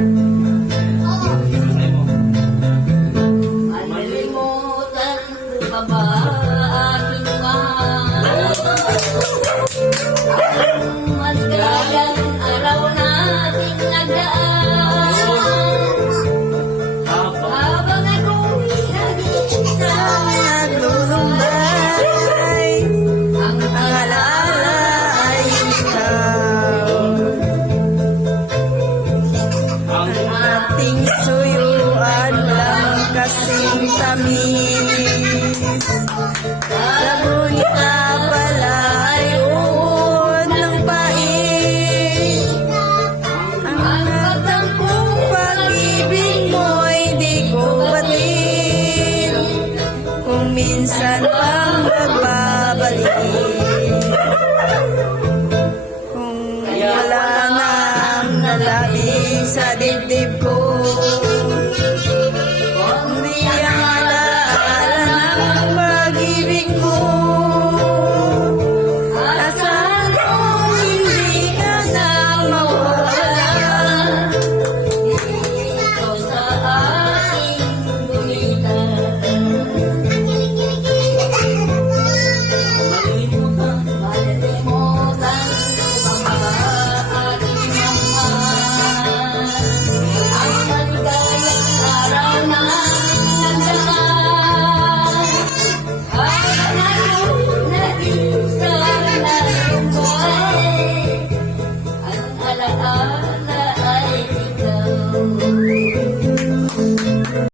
Bye. asin kami. Sa bonita pala ay uod lang pain. Ang natang kong pag-ibig mo'y di ko batin. Kung minsan pang nagbabalik. Kung wala nang nalabing sa dibdib ko.